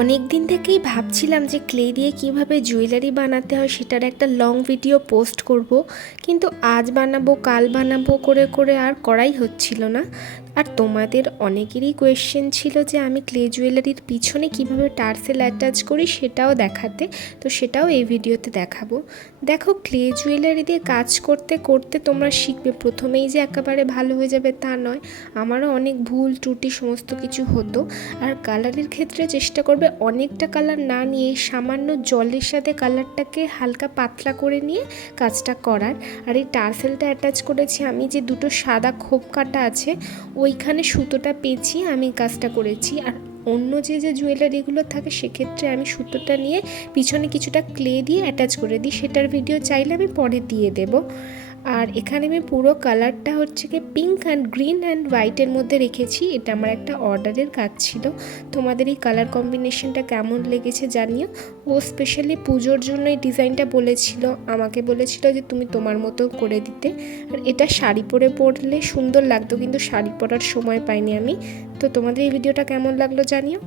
অনেক দিন থেকেই ভাবছিলাম যে ক্লে দিয়ে কীভাবে জুয়েলারি বানাতে হয় সেটার একটা লং ভিডিও পোস্ট করব, কিন্তু আজ বানাবো, কাল বানাবো, করে করে আর করাই হচ্ছিল না। আর তোমাদের অনেকেরই কোয়েশ্চেন ছিল যে আমি ক্লে জুয়েলারির পিছনে কীভাবে টার্সেল অ্যাটাচ করি সেটাও দেখাতে। তো সেটাও এই ভিডিওতে দেখাবো। দেখো ক্লে জুয়েলারি দিয়ে কাজ করতে করতে তোমরা শিখবে। প্রথমেই যে একেবারে ভালো হয়ে যাবে তা নয়। আমারও অনেক ভুল, ত্রুটি, সমস্ত কিছু হতো। আর কালারের ক্ষেত্রে চেষ্টা করবে অনেকটা কালার না নিয়ে সামান্য জলের সাথে কালারটাকে হালকা পাতলা করে নিয়ে কাজটা করার। আর এই টার্সেলটা অ্যাটাচ করেছি আমি যে দুটো সাদা খোপ কাটা আছে ওইখানে সুতোটা পেঁচিয়ে আমি কাজটা করেছি। আর অন্য যে যে জুয়েলারিগুলো থাকে, সেক্ষেত্রে আমি সুতোটা নিয়ে পিছনে কিছুটা ক্লে দিয়ে অ্যাটাচ করে দিই। সেটার ভিডিও চাইলে আমি পরে দিয়ে দেবো। আর এখানে আমি পুরো কালারটা হচ্ছে কি পিঙ্ক অ্যান্ড গ্রিন অ্যান্ড হোয়াইটের মধ্যে রেখেছি। এটা আমার একটা অর্ডারের কাজ ছিল। তোমাদের এই কালার কম্বিনেশনটা কেমন লেগেছে জানিও। ও স্পেশালি পুজোর জন্য এই ডিজাইনটা বলেছিল, আমাকে বলেছিল যে তুমি তোমার মতো করে দিতে। আর এটা শাড়ি পরে পরলে সুন্দর লাগতো, কিন্তু শাড়ি পরার সময় পাইনি আমি। তো তোমাদের এই ভিডিওটা কেমন লাগল জানিও?